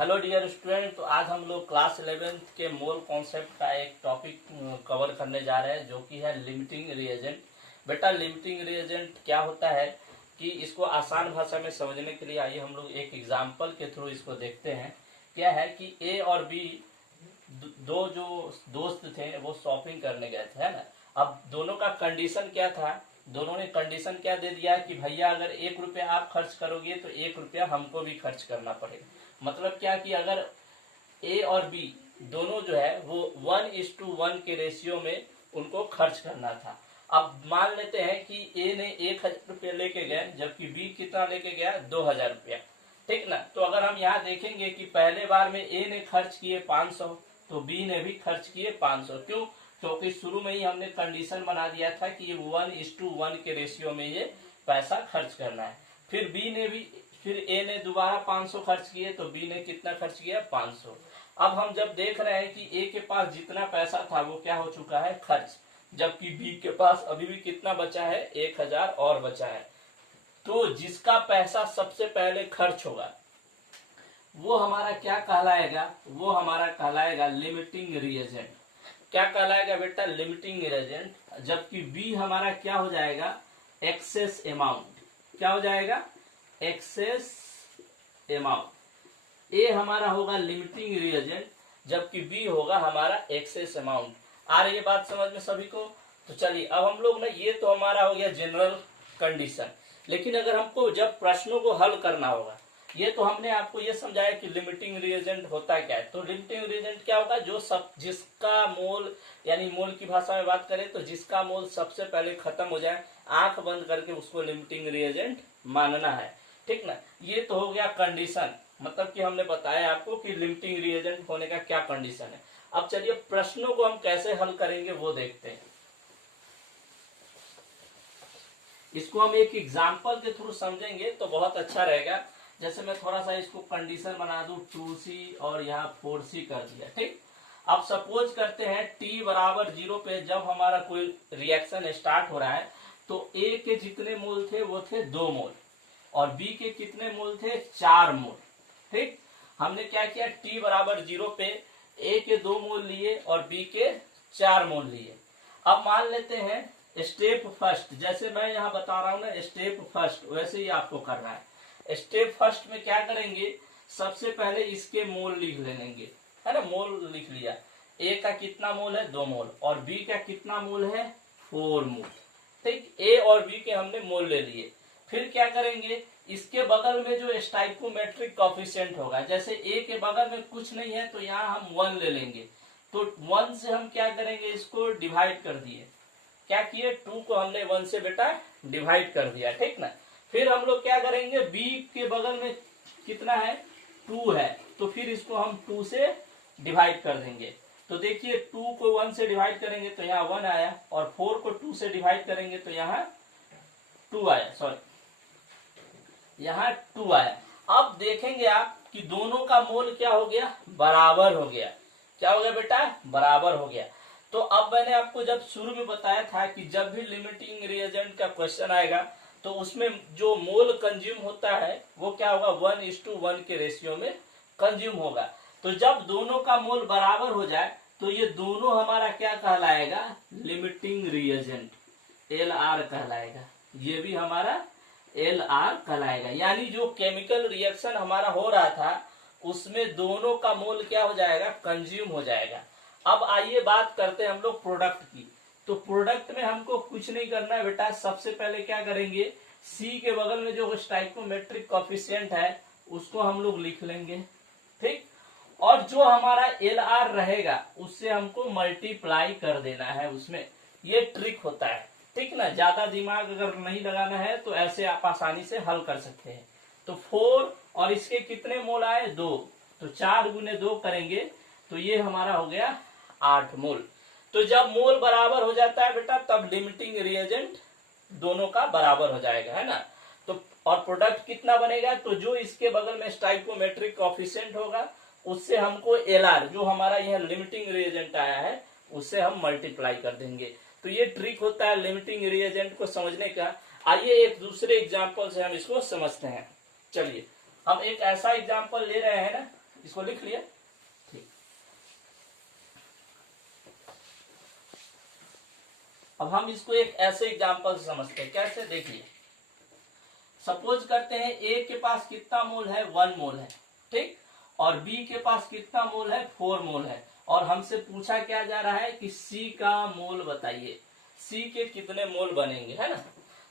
Hello dear student. तो आज हम लोग क्लास 11th के मोल कॉन्सेप्ट का एक टॉपिक कवर करने जा रहे हैं जो कि है लिमिटिंग रिएजेंट। बेटा लिमिटिंग रिएजेंट क्या होता है कि इसको आसान भाषा में समझने के लिए आइए हम लोग एक एग्जाम्पल के थ्रू इसको देखते हैं। क्या है कि ए और बी दो जो दोस्त थे वो शॉपिंग करने गए थे, है ना। अब दोनों का कंडीशन क्या था, दोनों ने कंडीशन क्या दे दिया कि भैया अगर 1 रुपया आप खर्च करोगे तो 1 रुपया हमको भी खर्च करना पड़ेगा। मतलब क्या कि अगर ए और बी दोनों जो है वो 1:1 के रेशियो में उनको खर्च करना था। अब मान लेते हैं कि ए ने 1,000 रुपया लेके गए जबकि बी कितना लेके गया, 2,000 रुपया। ठीक ना। तो अगर हम यहाँ देखेंगे कि पहले बार में ए ने खर्च किए 500 तो बी ने भी खर्च किए 500। क्यों? क्योंकि शुरू में ही हमने कंडीशन बना दिया था कि ये 1:1 के रेशियो में ये पैसा खर्च करना है। फिर ए ने दोबारा 500 खर्च किए तो बी ने कितना खर्च किया, 500। अब हम जब देख रहे हैं कि ए के पास जितना पैसा था वो क्या हो चुका है, खर्च, जबकि बी के पास अभी भी कितना बचा है, 1,000 और बचा है। तो जिसका पैसा सबसे पहले खर्च होगा वो हमारा क्या कहलाएगा, वो हमारा कहलाएगा लिमिटिंग रिएजेंट। क्या कहलाएगा बेटा, लिमिटिंग रिएजेंट। जबकि बी हमारा क्या हो जाएगा, एक्सेस अमाउंट। क्या हो जाएगा, एक्सेस अमाउंट। ए हमारा होगा लिमिटिंग रिएजेंट जबकि बी होगा हमारा एक्सेस अमाउंट। आ रही है बात समझ में सभी को? तो चलिए अब हम लोग ना, ये तो हमारा हो गया जनरल कंडीशन। लेकिन अगर हमको जब प्रश्नों को हल करना होगा, ये तो हमने आपको ये समझाया कि लिमिटिंग रिएजेंट होता क्या है। तो लिमिटिंग रिएजेंट क्या होगा, जो सब जिसका मोल, यानी मोल की भाषा में बात करें तो जिसका मोल सबसे पहले खत्म हो जाए, आंख बंद करके उसको लिमिटिंग रिएजेंट मानना है। ठीक ना। ये तो हो गया कंडीशन, मतलब कि हमने बताया आपको कि लिमिटिंग रिएजेंट होने का क्या कंडीशन है। अब चलिए प्रश्नों को हम कैसे हल करेंगे वो देखते हैं। इसको हम एक एग्जाम्पल के थ्रू समझेंगे तो बहुत अच्छा रहेगा। जैसे मैं थोड़ा सा इसको कंडीशन बना दूं, 2c और यहाँ 4c कर दिया। ठीक। अब सपोज करते हैं t बराबर 0 पे जब हमारा कोई रिएक्शन स्टार्ट हो रहा है तो a के जितने मोल थे वो थे 2 मोल और बी के कितने मोल थे, 4 मोल। ठीक। हमने क्या किया, t बराबर 0 पे ए के 2 मोल लिए और बी के 4 मोल लिए। अब मान लेते हैं स्टेप फर्स्ट, जैसे मैं यहाँ बता रहा हूँ ना स्टेप फर्स्ट, वैसे ही आपको करना है। स्टेप फर्स्ट में क्या करेंगे, सबसे पहले इसके मोल लिख लेंगे, है ना। मोल लिख लिया, ए का कितना मोल है, 2 मोल और बी का कितना मोल है, 4 मोल। ठीक। ए और बी के हमने मोल ले लिए। फिर क्या करेंगे, इसके बगल में जो स्टाइकोमेट्रिक कॉफिशिएंट होगा, जैसे ए के बगल में कुछ नहीं है तो यहाँ हम 1 ले लेंगे। तो 1 से हम क्या करेंगे, इसको डिवाइड कर दिए। क्या किए, 2 को हमने 1 से बेटा डिवाइड कर दिया। ठीक ना। फिर हम लोग क्या करेंगे, बी के बगल में कितना है, 2 है, तो फिर इसको हम 2 से डिवाइड कर देंगे। तो देखिए 2 को 1 से डिवाइड करेंगे तो यहाँ 1 आया और 4 को 2 से डिवाइड करेंगे तो यहाँ 2 आया, सॉरी यहाँ 2 आया। अब देखेंगे आप कि दोनों का मोल क्या हो गया, बराबर हो गया। क्या हो गया बेटा, बराबर हो गया। तो अब मैंने आपको जब शुरू में बताया था कि जब भी लिमिटिंग रिएजेंट का क्वेश्चन आएगा तो उसमें जो मोल कंज्यूम होता है वो क्या होगा, 1:1 के रेशियो में कंज्यूम होगा। तो जब दोनों का मोल बराबर हो जाए तो ये दोनों हमारा क्या कहलाएगा, लिमिटिंग रिएजेंट, LR कहलाएगा। ये भी हमारा LR कहलाएगा। यानी जो केमिकल रिएक्शन हमारा हो रहा था उसमें दोनों का मोल क्या हो जाएगा, कंज्यूम हो जाएगा। अब आइए बात करते हैं हम लोग प्रोडक्ट की। तो प्रोडक्ट में हमको कुछ नहीं करना है बेटा, सबसे पहले क्या करेंगे, C के बगल में जो स्टाइकोमेट्रिक कॉफिशिएंट है उसको हम लोग लिख लेंगे। ठीक। और जो हमारा LR रहेगा उससे हमको मल्टीप्लाई कर देना है उसमें। ये ट्रिक होता है। ठीक ना। ज्यादा दिमाग अगर नहीं लगाना है तो ऐसे आप आसानी से हल कर सकते हैं। तो 4 और इसके कितने मोल आए, 2, तो 4 गुने 2 करेंगे तो ये हमारा हो गया 8 मोल। तो जब मोल बराबर हो जाता है बेटा तब लिमिटिंग रिएजेंट दोनों का बराबर हो जाएगा, है ना। तो और प्रोडक्ट कितना बनेगा, तो जो इसके बगल में स्टाइकोमेट्रिक कॉफिशिएंट होगा उससे हमको LR, जो हमारा यह लिमिटिंग रिएजेंट आया है, उससे हम मल्टीप्लाई कर देंगे। तो ये ट्रिक होता है लिमिटिंग रिएजेंट को समझने का। आइए एक दूसरे एग्जाम्पल से हम इसको समझते हैं। चलिए हम एक ऐसा एग्जाम्पल ले रहे हैं ना, इसको लिख लिया, ठीक। अब हम इसको एक ऐसे एग्जांपल से समझते हैं, कैसे देखिए। सपोज करते हैं ए के पास कितना मोल है, 1 मोल है, ठीक, और बी के पास कितना मोल है, 4 मोल है, और हमसे पूछा क्या जा रहा है कि सी का मोल बताइए, सी के कितने मोल बनेंगे, है ना।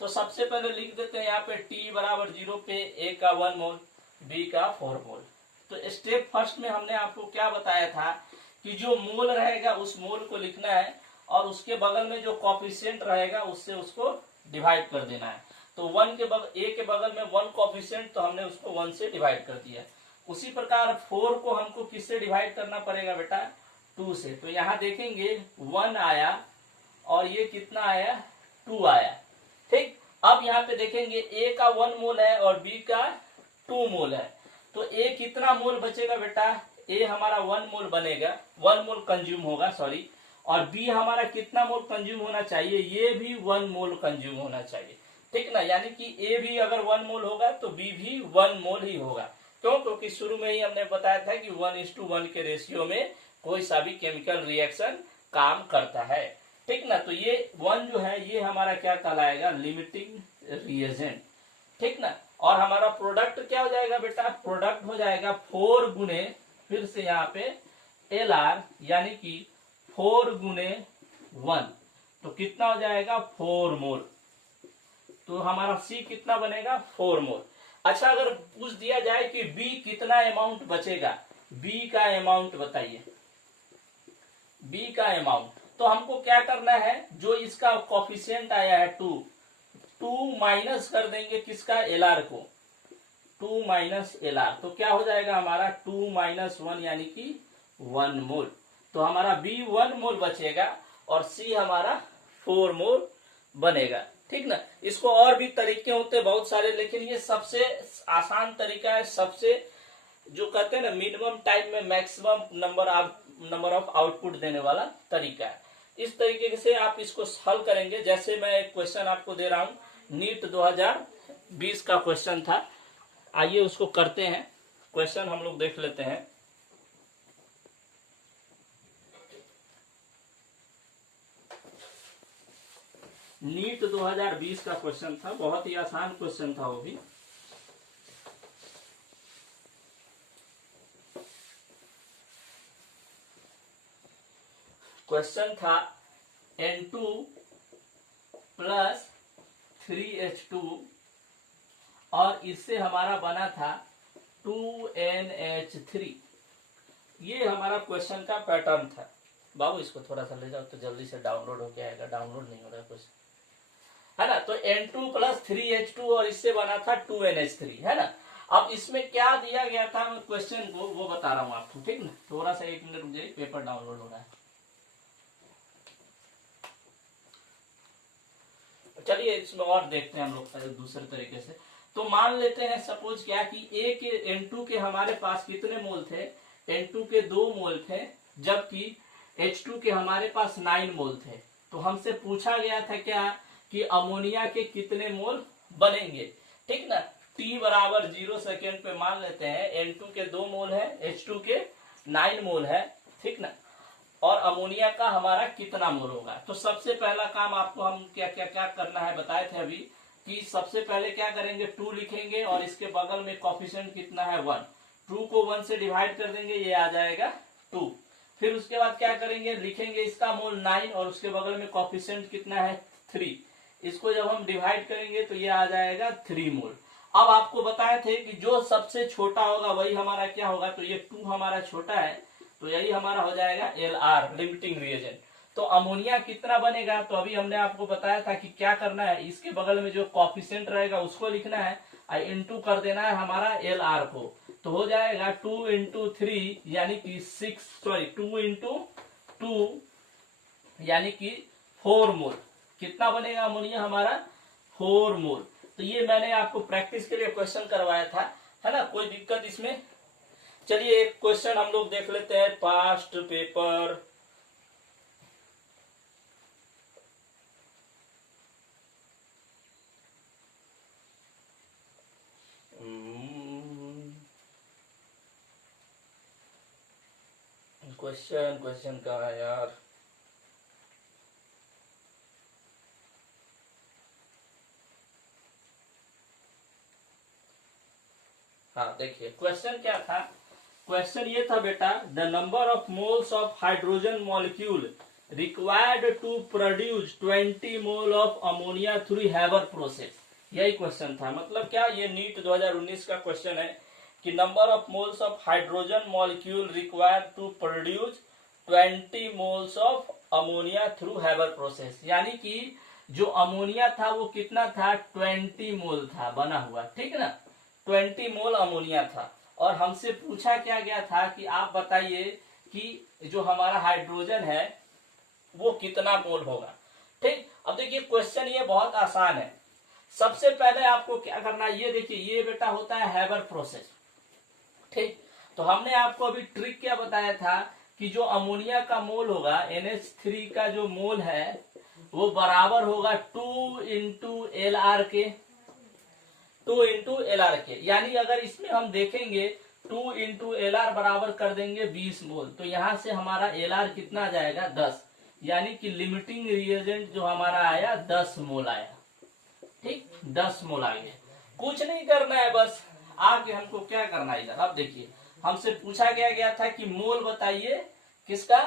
तो सबसे पहले लिख देते हैं यहाँ पे t बराबर 0 पे ए का 1 मोल, बी का 4 मोल। तो स्टेप फर्स्ट में हमने आपको क्या बताया था कि जो मोल रहेगा उस मोल को लिखना है और उसके बगल में जो कॉफिशिएंट रहेगा उससे उसको डिवाइड कर देना है। तो 1 के बगल, ए के बगल में 1 कॉफिशिएंट, तो हमने उसको 1 से डिवाइड कर दिया। उसी प्रकार 4 को हमको किससे डिवाइड करना पड़ेगा बेटा, 2 से। तो यहाँ देखेंगे 1 आया और ये कितना आया, 2 आया, ठीक। अब यहाँ पे देखेंगे ए का 1 मोल है और बी का 2 मोल है, तो ए कितना मोल बचेगा बेटा, ए हमारा 1 मोल बनेगा, 1 मोल कंज्यूम होगा, सॉरी, और बी हमारा कितना मोल कंज्यूम होना चाहिए, ये भी 1 मोल कंज्यूम होना चाहिए, ठीक ना। यानी कि ए भी अगर 1 मोल होगा तो बी भी 1 मोल ही होगा। क्यों, क्योंकि शुरू में ही हमने बताया था कि 1:1 के रेशियो में कोई सा भी केमिकल रिएक्शन काम करता है, ठीक ना। तो ये 1 जो है ये हमारा क्या कहलाएगा, लिमिटिंग रिएजेंट, ठीक ना। और हमारा प्रोडक्ट क्या हो जाएगा बेटा, प्रोडक्ट हो जाएगा 4 गुने, फिर से यहाँ पे LR, यानी कि 4 गुने 1, तो कितना हो जाएगा 4 मोल। तो हमारा C कितना बनेगा, 4 मोल। अच्छा, अगर पूछ दिया जाए कि B कितना अमाउंट बचेगा, B का अमाउंट बताइए, B का अमाउंट, तो हमको क्या करना है, जो इसका कॉफिशिएंट आया है 2 माइनस कर देंगे किसका, LR को, 2 माइनस LR, तो क्या हो जाएगा हमारा 2 माइनस 1 यानी कि 1 मोल। तो हमारा B 1 मोल बचेगा और C हमारा 4 मोल बनेगा, ठीक ना। इसको और भी तरीके होते हैं बहुत सारे, लेकिन ये सबसे आसान तरीका है, सबसे जो कहते हैं ना मिनिमम टाइम में मैक्सिमम नंबर ऑफ आउटपुट देने वाला तरीका है। इस तरीके से आप इसको हल करेंगे। जैसे मैं एक क्वेश्चन आपको दे रहा हूं, नीट 2020 का क्वेश्चन था, आइए उसको करते हैं। क्वेश्चन हम लोग देख लेते हैं। नीट 2020 का क्वेश्चन था, बहुत ही आसान क्वेश्चन था वो भी। क्वेश्चन था N2 प्लस 3H2 और इससे हमारा बना था 2NH3। ये हमारा क्वेश्चन का पैटर्न था। बाबू इसको थोड़ा सा ले जाओ तो जल्दी से डाउनलोड होके आएगा, डाउनलोड नहीं हो रहा क्वेश्चन, है ना। तो N2 प्लस 3H2 और इससे बना था 2NH3, है ना। अब इसमें क्या दिया गया था क्वेश्चन को वो बता रहा हूं आपको, ठीक ना। थोड़ा सा 1 मिनट रुक जाइए, पेपर डाउनलोड हो रहा है। चलिए इसमें और देखते हैं हम लोग दूसरे तरीके से। तो मान लेते हैं सपोज क्या कि ए के N2 के हमारे पास कितने मोल थे, N2 के 2 मोल थे, जबकि H2 के हमारे पास 9 मोल थे। तो हमसे पूछा गया था क्या कि अमोनिया के कितने मोल बनेंगे, ठीक ना। t बराबर 0 सेकेंड पे मान लेते हैं N2 के 2 मोल है, H2 के 9 मोल है, ठीक ना, और अमोनिया का हमारा कितना मोल होगा। तो सबसे पहला काम आपको हम क्या क्या क्या करना है बताए थे अभी, कि सबसे पहले क्या करेंगे, 2 लिखेंगे और इसके बगल में कॉफिशिएंट कितना है 1, 2 को 1 से डिवाइड कर देंगे, ये आ जाएगा 2। फिर उसके बाद क्या करेंगे, लिखेंगे इसका मोल 9 और उसके बगल में कॉफिशिएंट कितना है 3, इसको जब हम डिवाइड करेंगे तो ये आ जाएगा 3 मोल। अब आपको बताए थे कि जो सबसे छोटा होगा वही हमारा क्या होगा, तो ये 2 हमारा छोटा है, तो यही हमारा हो जाएगा LR, लिमिटिंग रिएजेंट। तो अमोनिया कितना बनेगा, तो अभी हमने आपको बताया था कि क्या करना है, इसके बगल में जो कॉफिशिएंट रहेगा उसको लिखना है और इंटू कर देना है हमारा LR को। तो हो जाएगा 2 इंटू 3 यानी कि 6, सॉरी 2 इंटू 2 यानी कि 4 मोल। कितना बनेगा अमोनिया हमारा, 4 मोल। तो ये मैंने आपको प्रैक्टिस के लिए क्वेश्चन करवाया था, है ना, कोई दिक्कत इसमें। चलिए एक क्वेश्चन हम लोग देख लेते हैं पास्ट पेपर। क्वेश्चन कहाँ है यार? हाँ देखिए क्वेश्चन क्या था। क्वेश्चन ये था बेटा, the number of moles of hydrogen molecule required to produce 20 mole of ammonia through Haber process. यही क्वेश्चन था। मतलब क्या, ये नीट 2019 का क्वेश्चन है कि number of moles of hydrogen molecule required to produce 20 moles of ammonia through Haber process. यानी कि जो अमोनिया था वो कितना था, 20 मोल था बना हुआ, ठीक है ना, 20 मोल अमोनिया था। और हमसे पूछा क्या गया था कि आप बताइए कि जो हमारा हाइड्रोजन है वो कितना मोल होगा। ठीक, अब देखिए क्वेश्चन ये बहुत आसान है। सबसे पहले आपको क्या करना है, ये देखिए ये बेटा होता है हैबर प्रोसेस। ठीक, तो हमने आपको अभी ट्रिक क्या बताया था कि जो अमोनिया का मोल होगा, NH3 का जो मोल है वो बराबर होगा 2 इंटू LR के, 2 इंटू LR के। यानी अगर इसमें हम देखेंगे 2 इंटू LR बराबर कर देंगे 20 मोल, तो यहां से हमारा LR कितना आ जाएगा, 10। यानी कि लिमिटिंग रिएजेंट जो हमारा आया 10 मोल आया। ठीक, 10 मोल आ गया। कुछ नहीं करना है, बस आके हमको क्या करना है इधर। अब देखिए हमसे पूछा गया था कि मोल बताइए किसका,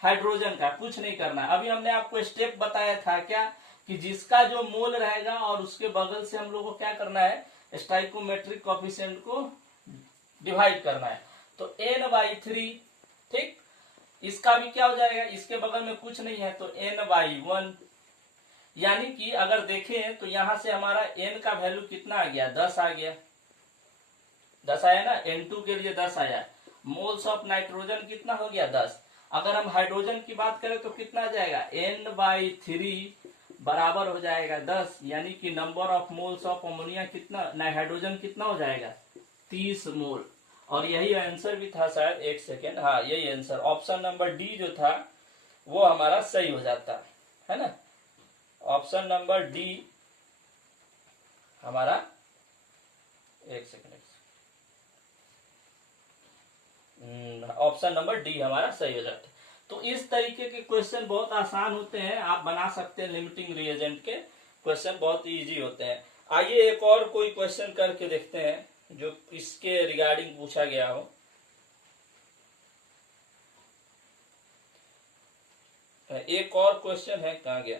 हाइड्रोजन का। कुछ नहीं करना है। अभी हमने आपको स्टेप बताया था क्या, कि जिसका जो मोल रहेगा और उसके बगल से हम लोग को क्या करना है, स्टाइकोमेट्रिक कोफिशिएंट को डिवाइड करना है। तो n/3। ठीक, इसका भी क्या हो जाएगा, इसके बगल में कुछ नहीं है तो n/1। यानी कि अगर देखें तो यहां से हमारा n का वैल्यू कितना आ गया, 10 आ गया। 10 आया ना, N2 के लिए 10 आया। मोल्स ऑफ नाइट्रोजन कितना हो गया, 10। अगर हम हाइड्रोजन की बात करें तो कितना आ जाएगा, n/3 बराबर हो जाएगा 10। यानी कि number of moles of ammonia कितना, हाइड्रोजन कितना हो जाएगा, 30 मोल। और यही आंसर भी था शायद, एक सेकेंड, हाँ यही आंसर, ऑप्शन नंबर डी जो था वो हमारा सही हो जाता है ना। ऑप्शन नंबर डी हमारा, एक सेकेंड, ऑप्शन नंबर डी हमारा सही हो जाता है। तो इस तरीके के क्वेश्चन बहुत आसान होते हैं, आप बना सकते हैं। लिमिटिंग रिएजेंट के क्वेश्चन बहुत इजी होते हैं। आइए एक और कोई क्वेश्चन करके देखते हैं जो इसके रिगार्डिंग पूछा गया हो। एक और क्वेश्चन है, कहाँ गया,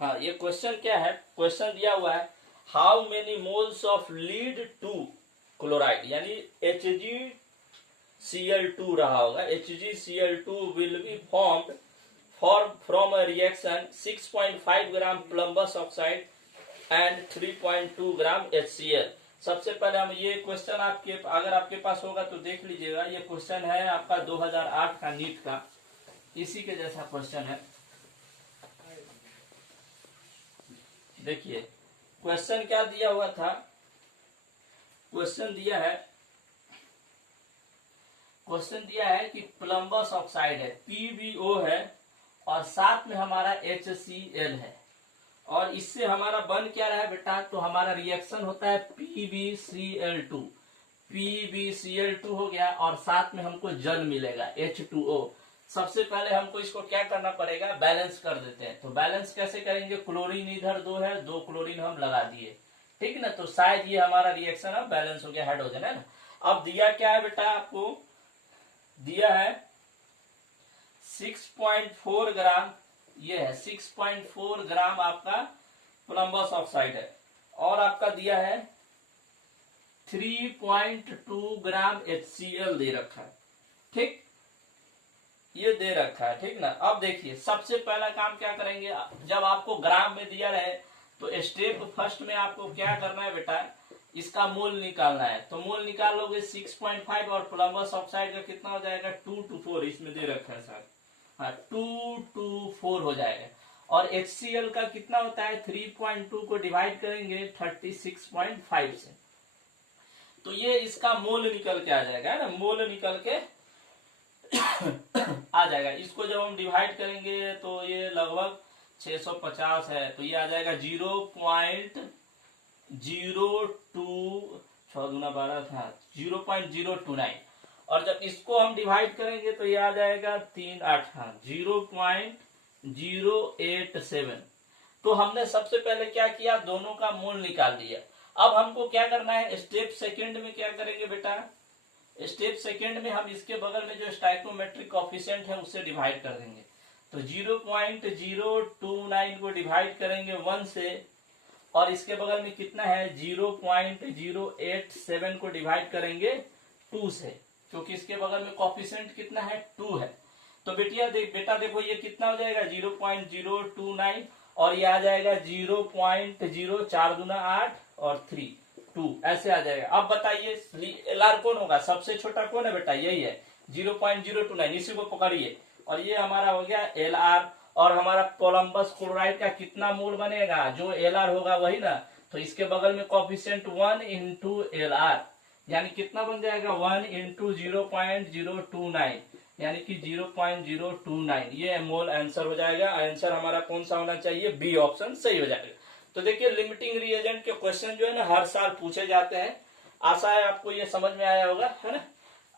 हाँ ये क्वेश्चन क्या है, क्वेश्चन दिया हुआ है, how many moles of lead two chloride, यानी HgCl2 रहा होगा, HgCl2 will be formed from a reaction 6.5 gram plumbous oxide and 3.2 gram HCl। सबसे पहले हम ये क्वेश्चन आपके, अगर आपके पास होगा तो देख लीजिएगा। ये क्वेश्चन है आपका 2008 का नीट का, इसी के जैसा क्वेश्चन है। देखिए क्वेश्चन क्या दिया हुआ था, क्वेश्चन दिया है कि प्लम्बस ऑक्साइड है, PbO है, और साथ में हमारा HCl है, और इससे हमारा बन क्या रहा है बेटा, तो हमारा रिएक्शन होता है PbCl2। PbCl2 हो गया, और साथ में हमको जल मिलेगा H2O। सबसे पहले हमको इसको क्या करना पड़ेगा, बैलेंस कर देते हैं। तो बैलेंस कैसे करेंगे, क्लोरीन इधर 2 है, 2 क्लोरीन हम लगा दिए, ठीक ना। तो शायद ये हमारा रिएक्शन अब बैलेंस हो गया, हाइड्रोजन है ना। अब दिया क्या है बेटा, आपको दिया है 6.4 ग्राम, ये है 6.4 ग्राम आपका प्लम्बस ऑक्साइड है, और आपका दिया है 3.2 ग्राम HCl दे रखा है, ठीक, ये दे रखा है, ठीक ना। अब देखिए सबसे पहला काम क्या करेंगे, जब आपको ग्राम में दिया रहे तो स्टेप फर्स्ट में आपको क्या करना है बेटा, इसका मोल निकालना है। तो मोल निकालोगे 6.5 और प्लम्बस ऑक्साइड का कितना हो जाएगा 2 to 4, इसमें दे रखा है सर। हाँ 2 to 4 हो जाएगा। और HCl का कितना होता है 3.2 को डिवाइड करेंगे 36.5 से, तो ये इसका मोल निकल के आ जाएगा ना, मोल निकल के आ जाएगा। इसको जब हम डिवाइड करेंगे तो ये लगभग 650 है, तो ये आ जाएगा 0.029। और जब इसको हम डिवाइड करेंगे तो ये आ जाएगा 0.087। तो हमने सबसे पहले क्या किया, दोनों का मोल निकाल लिया। अब हमको क्या करना है, स्टेप सेकंड में क्या करेंगे बेटा, स्टेप सेकंड में हम इसके बगल में जो स्टाइकोमेट्रिक कोफिशिएंट है उससे डिवाइड कर देंगे। तो 0.029 को डिवाइड करेंगे 1 से, और इसके बगल में कितना है 0.087 को डिवाइड करेंगे 2 से, क्योंकि इसके बगल में कोफिशिएंट कितना है 2 है। तो बेटा देखो ये कितना हो जाएगा 0.029 और ये आ जाएगा 0.04 गुना 8 और 3 2 ऐसे आ जाएगा। अब बताइए LR कौन होगा, सबसे छोटा कौन है बेटा, यही है 0.029, इसी को पकड़िए। और ये हमारा हो गया LR। और हमारा कोलंबस क्लोराइड का कितना मोल बनेगा, जो LR होगा वही ना, तो इसके बगल में कोफिशिएंट 1 into LR, यानी कितना बन जाएगा 1 into 0.029, यानी कि 0.029। ये मोल आंसर हो जाएगा। आंसर हमारा कौन सा होना चाहिए, बी ऑप्शन सही हो जाएगा। तो देखिए लिमिटिंग रिएजेंट के क्वेश्चन जो है ना हर साल पूछे जाते हैं। आशा है आपको ये समझ में आया होगा, है ना।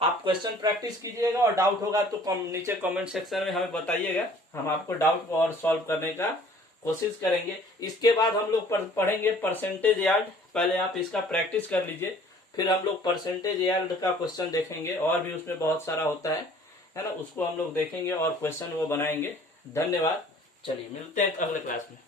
आप क्वेश्चन प्रैक्टिस कीजिएगा और डाउट होगा तो नीचे कमेंट सेक्शन में हमें बताइएगा, हम आपको डाउट और सॉल्व करने का कोशिश करेंगे। इसके बाद हम लोग पढ़ेंगे परसेंटेज यार्ड। पहले आप इसका प्रैक्टिस कर लीजिए, फिर हम लोग परसेंटेज यार्ड का क्वेश्चन देखेंगे, और भी उसमें बहुत सारा होता है ना, उसको हम लोग देखेंगे और क्वेश्चन वो बनाएंगे। धन्यवाद, चलिए मिलते हैं अगले क्लास में।